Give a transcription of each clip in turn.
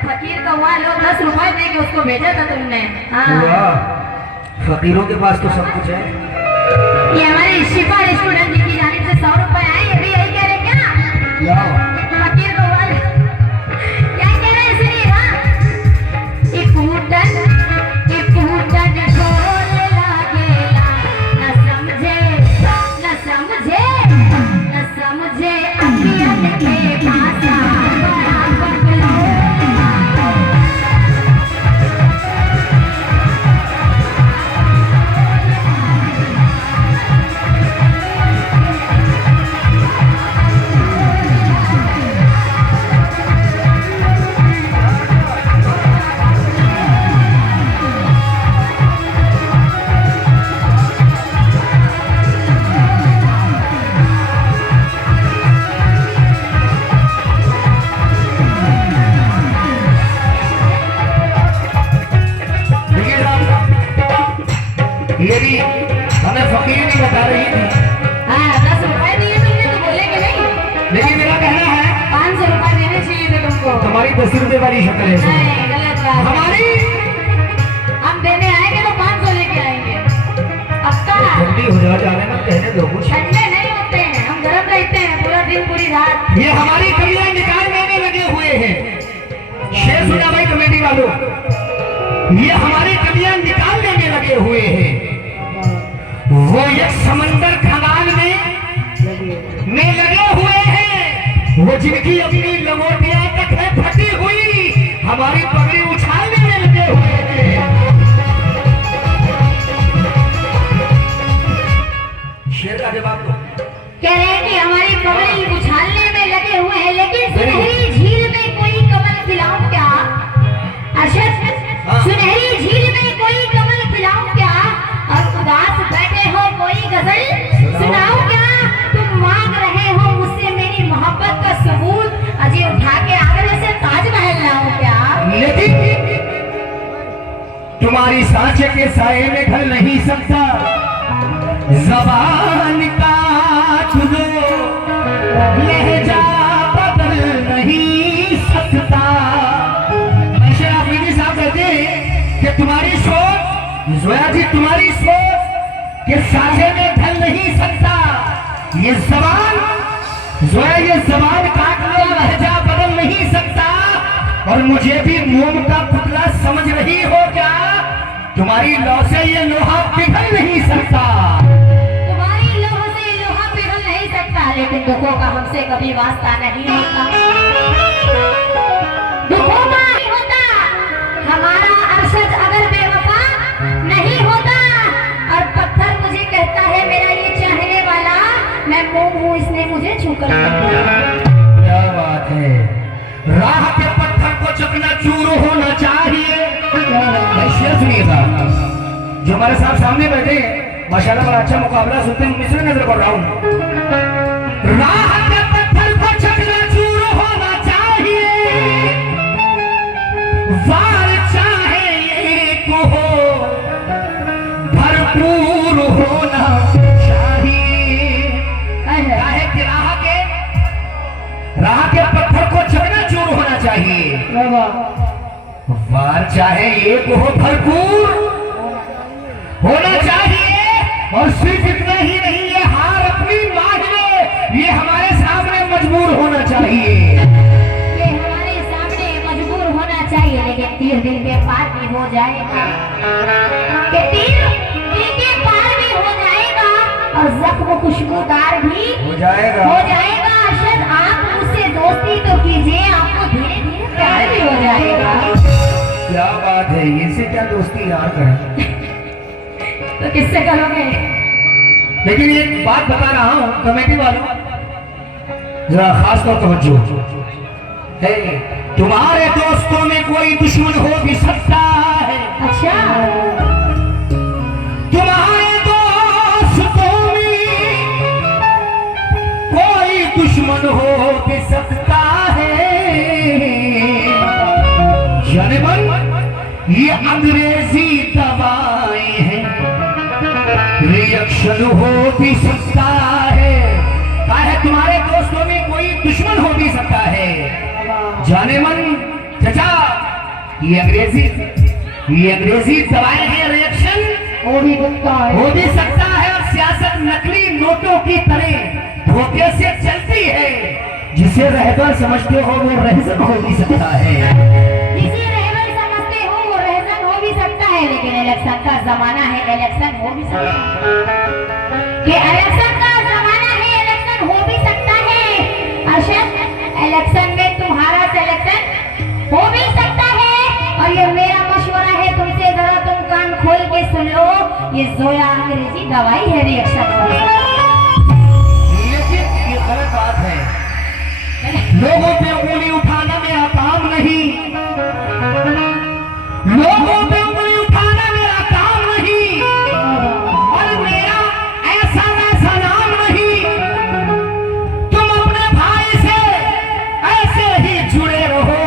फकीर का हुआ लो 10 रुपए दे के उसको भेजा था तुमने। हाँ फकीरों के पास तो सब कुछ है। ये हमारे शिफा रेस्टोरेंट की जानिब से 100 रुपए आए, ये भी यही कह रहे क्या? फकीर का हुआ क्या कह रहे हैं सुनिए। हाँ एक फूटन ढोल लागेला, न समझे न समझे न समझे अखियन के भाषा बड़ा बगलो। यदि हमें फकीर नहीं बता रही थी। हाँ 10 रुपए दिए तुमने तो बोलेंगे नहीं। लेकिन मेरा कहना है 500 रुपए देने चाहिए थे तुमको। तुम्हारी 10 रुपए वाली शक्ल है। नहीं गलत बात। हमारी हम देने आएंगे तो 500 लेके आएंगे पक्का। ठंडी हो जा रहे ना, कहने दो कुछ। ठंडे नहीं होते हैं, हम गर्म रहते हैं पूरा दिन पूरी रात। ये हमारी कमियां निकालने में लगे हुए हैं। शेर सुना भाई कमेटी वालों, ये हमारी कमियां निकालने में लगे हुए हैं। वो एक समंदर खदान में लगे हुए हैं। वो जिनकी अपनी लंगोटियां तक है फटी हुई, हमारी पगड़ी उछालने में लगे हुए हैं। शेर का जवाब दो। कह रहे हैं कि हमारी पगड़ी उछालने में लगे हुए हैं, लेकिन सुनहरी झील में कोई कमल खिलाऊं क्या? अशद सुनहरी झील में कोई कमल खिलाऊं क्या? और उदास बैठे हो कोई गजल सुनाऊं क्या? तुम मांग रहे हो मुझसे मेरी मोहब्बत का सबूत, अजय उठा के आगरे से ताजमहल लाऊं क्या? लेकिन तुम्हारी सांचे के साए में ढल नहीं सकता जबान का तुझो, लहजा बदल नहीं सकता। शेर अफरीदी साहब कहते हैं कि तुम्हारी सोच जोया जी, तुम्हारी सोच के साझे में ढल नहीं सकता ये जबान। जोया ये जबान काट लो, लहजा बदल नहीं सकता। और मुझे भी मोम का पुतला समझ रही हो क्या? तुम्हारी लौ से ये लोहा पिघल नहीं सकता। तुम्हारी लोह से लोहा पिघल नहीं सकता, लेकिन दुखों का हमसे कभी वास्ता नहीं होता। दुखों का नहीं होता। हमारा अरशद अगर बेवफा नहीं होता और पत्थर मुझे कहता है मेरा ये चाहने वाला, मैं मोम हूँ इसने मुझे छूकर क्या बात है। राह के पत्थर को चकनाचूर होना चाहिए। शेर सुनिएगा, जो हमारे साथ सामने बैठे हैं माशाल्लाह बड़ा अच्छा मुकाबला सुनते हैं, मिस्र नजर पड़ रहा हूँ। राह के पत्थर को चकनाचूर होना चाहिए, वार चाहे एक हो भरपूर होना चाहिए। काहे कि राह के पत्थर को चकनाचूर होना चाहिए, वार चाहे एक हो भरपूर होना चाहिए। और सिर्फ इतना ही नहीं, ये हार अपनी मांगने ये हमारे सामने मजबूर होना चाहिए। ये हमारे सामने मजबूर होना चाहिए, लेकिन तीर दिल के पार भी हो जाएगा। कि तीर दिल के पार भी हो जाएगा और जख्म खुशबूदार भी हो जाएगा। अरशद आप मुझसे दोस्ती तो कीजिए, आपको धीरे धीरे प्यार भी हो जाएगा। क्या बात है, इनसे क्या दोस्ती यार करें। तो किससे करोगे? लेकिन एक बात बता रहा हूँ कमेटी वालों, जरा खास तौर तवज्जो है। तुम्हारे दोस्तों में कोई दुश्मन हो भी सकता है। अच्छा तुम्हारे दोस्तों में कोई दुश्मन हो भी सकता है। जाने मन ये अंग्रेजी दवाएं हैं, रिएक्शन हो भी सकता है। तुम्हारे दोस्तों में कोई दुश्मन हो भी सकता है। जाने मन चाचा ये अंग्रेजी दवाएं हैं, रिएक्शन वो भी बनता है। हो भी सकता है। और सियासत नकली नोटों की तरह धोखे से चलती है। जिसे रहबर समझते हो वो रहजन हो भी सकता है। जिसे रहबर समझते हो वो रहजन हो भी सकता है, लेकिन इलेक्शन का जमाना है, इलेक्शन हो भी सकता है। कि इलेक्शन का जमाना है, इलेक्शन हो भी सकता है। अशद इलेक्शन में तुम्हारा सिलेक्शन हो भी सकता है। और ये मेरा मशवरा है तुमसे, जरा तुम कान खोल के सुन लो, ये जोया अंग्रेजी दवाई है रिएक्शन की। लेकिन ये गलत बात है। लोगों पे उंगली उठाना मेरा काम नहीं, लोगों पे उंगली उठाना मेरा काम नहीं, और मेरा ऐसा वैसा नाम नहीं। तुम अपने भाई से ऐसे ही जुड़े रहो।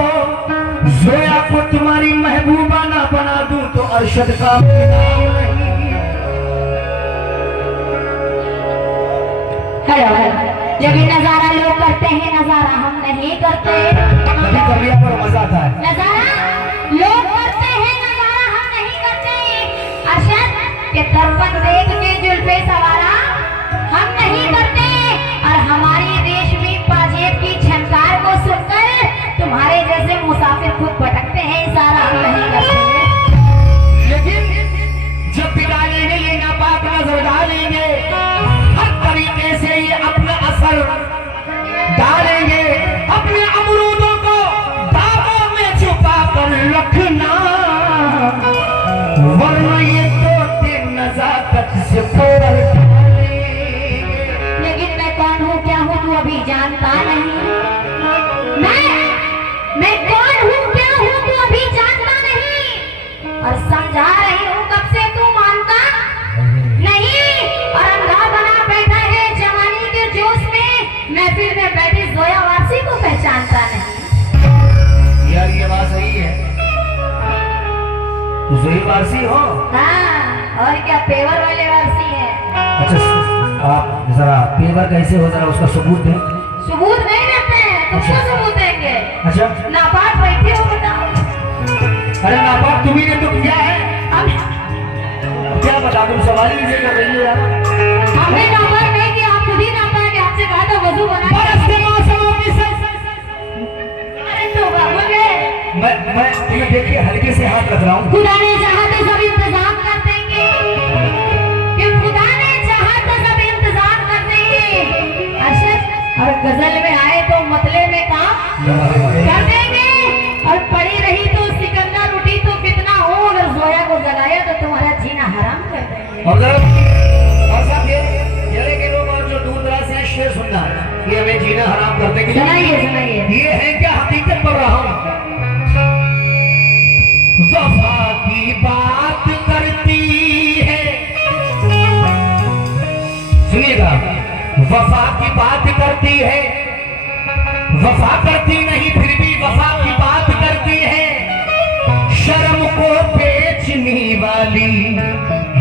जोया को तुम्हारी महबूबा ना बना दूं तो अरशद का नाम नहीं। लेकिन नजारा लोग करते हैं, नजारा हम नहीं करते। कभी कभी पर मजा आता है। नजारा लोग करते हैं, नजारा हम नहीं करते। अशद के दर्पण देख के जुल्फे सवारा हम नहीं करते। और हमारी रेशमी पाजेब की झनकार को सुनकर तुम्हारे जैसे मुसाफिर खुद भटकते हैं, इशारा हम नहीं करते। लेकिन जब भी डालेंगे ये नापाक नजर डालेंगे, हर तरीके से ये अपना असर डालेंगे। अपने अमरूदों को बागों में छुपा कर रखना, वरना ये तोते नजाकत से फोड़ डालेंगे। लेकिन मैं कौन हूँ क्या हूँ तू अभी जानता नहीं। मैं कौन हूँ क्या हूँ तू अभी जानता नहीं। और समझा रही हूँ कब से तू मानता नहीं। और अंधा बना बैठा है जवानी के जोश में, महफिल में बैठी जोया वारसी को पहचानता नहीं। यार ये बात सही है, जोया वारसी हो। हाँ, और क्या पेवर वाले वारसी है। अच्छा आप जरा पेवर कैसे हो, जरा उसका सबूत दें। सबूत नहीं देते हैं, तुमको सबूत देंगे। अच्छा नापाक बैठे हो बताओ। अरे नापाक तुम्ही ने तो किया है। अब क्या बता तुम सवाल ही नहीं कर रही हो यार। हमने नापाक नहीं किया, आप खुद ही नापाक है। आपसे कहा था वजू बना के। बरस के मौसमों की अरे तो बाबू गए। मैं तुम्हें देखिए हल्के से हाथ रख रहा हूँ। खुदा ने चाहा तो सब इंतजाम कर देंगे। कि खुदा ने चाहा तो सब इंतजाम कर देंगे। अशद और गजल में आए तो मतले में काम कर देंगे। और पड़ी रही तो सिकंदर उठी तो कितना हो, अगर जोया को जगाया तो तुम्हारा जीना हराम कर देंगे। और साहब ये जले के लोग और जो दूर दराज से शेर सुनना ये हमें जीना हराम कर देंगे। सुनाइए सुनाइए। ये है क्या हकीकत पर रहा हूँ। वफा की बात करती है, सुनिएगा, वफा की बात करती है, वफा करती नहीं फिर भी वफा की बात करती है। शर्म को बेचने वाली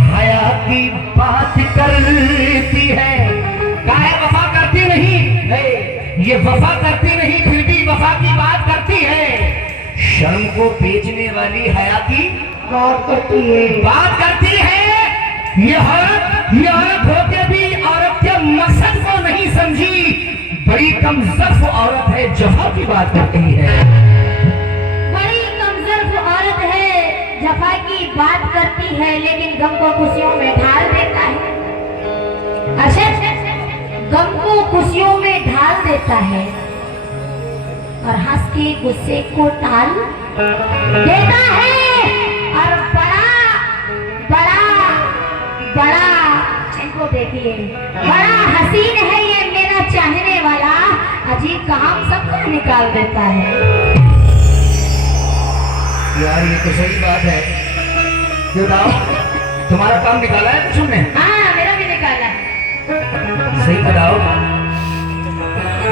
हया की बात करती है। काहे वफा करती नहीं, ये वफा करती नहीं फिर भी वफा की बात करती है। शर्म को बेचने वाली हया की बात करती है, बात करती है। यह औरत होके भी औरत के मकसद को नहीं समझी। बड़ी कमजोर औरत है, जफा की बात करती है। बड़ी कमजोर औरत है, जफा की बात करती है, लेकिन गम को खुशियों में ढाल देता है। अच्छा, गम को खुशियों में ढाल देता है और हंस के गुस्से को टाल देता है। और बड़ा बड़ा बड़ा इनको देखिए, बड़ा हसीन है ये मेरा चाहने वाला, अजीब काम सबका निकाल देता है। यार ये तो सही बात है। बताओ तुम्हारा काम निकाला है तुमने? हाँ मेरा भी निकाला है। सही बताओ।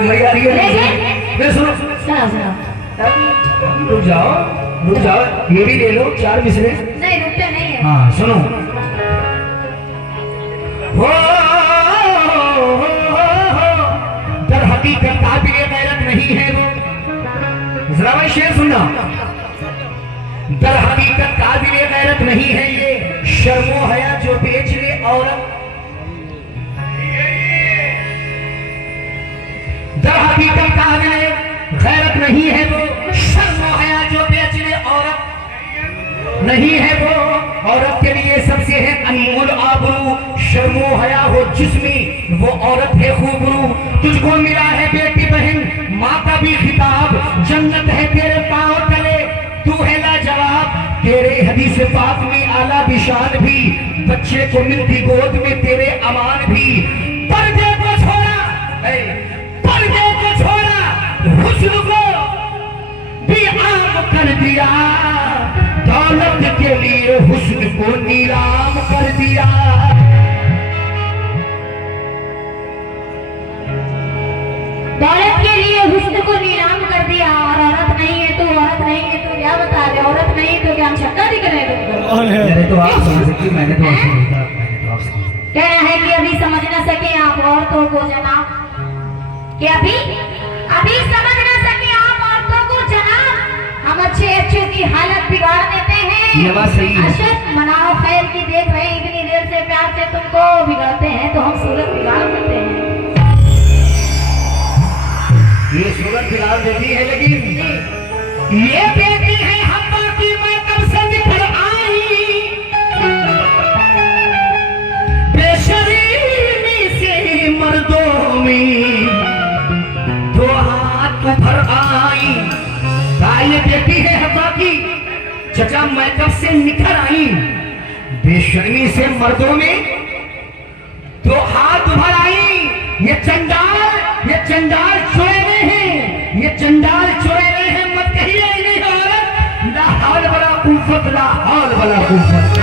मैं यार ये सुनो रुक जाओ, ये भी ले लो 4 मिसरे। नहीं रुकते नहीं है। हाँ सुनो। दर हकीकत काबिल गैरत नहीं है वो, जरा भाई शेर सुनना। दर हकीकत काबिल गैरत नहीं है ये, शर्मो हया जो बेच ले औरत। दर हकीकत काबिल गैरत नहीं है वो, शर्मो हया जो बेच ले औरत। नहीं है वो औरत के लिए सबसे है अनमोल आबरू, शर्मो हया हो जिस्मी वो औरत है खूबरू। तुझको मिला है बेटी बहन माँ का भी खिताब, जन्नत है तेरे पांव तले तू है लाजवाब। तेरे हदीस पाक में आला बिशान भी, बच्चे को मिलती गोद में तेरे अमान भी। पर्दे को छोड़ा, पर्दे को छोड़ा, हुस्न को भी आम कर दिया, दौलत के लिए हुस्न को नीलाम कर दिया। दौलत के लिए हुस्न को नीलाम कर दिया, और औरत नहीं है तो, औरत नहीं है तो क्या बता दे, औरत नहीं तो क्या हम शक्का दिख रहे तुमको? मैंने तो आप समझ सकी, मैंने तो आप समझ। कहना है कि अभी समझ न सके आप औरतों को जनाब, कि अभी समझ न सके आप औरतों को जनाब, हम अच्छे अच्छों की हालत बिगाड़ देते हैं। ये बात सही है। अशद मनाओ खैर की, देख रहे हैं इतनी देर से प्यार से तुमको बिगाड़ते हैं तो हम सूरत बिगाड़ देते हैं। ये सूरत बिगाड़ देती है, लेकिन ये बेटी है हम्मा की मैं कब से निकल आई, बेशर्मी से मर्दों में दो हाथ भर आई। ये बेटी है हम्मा की चचा मैं कब से निकल आई, बेशर्मी से मर्दों में दो हाथ भर आई। ये चंडाल चुरे हुए हैं, ये चंडाल चुरे हुए हैं, मत कहिए इन्हीं औरत, ला हौल वला कुव्वत, ला हौल वला कुव्वत।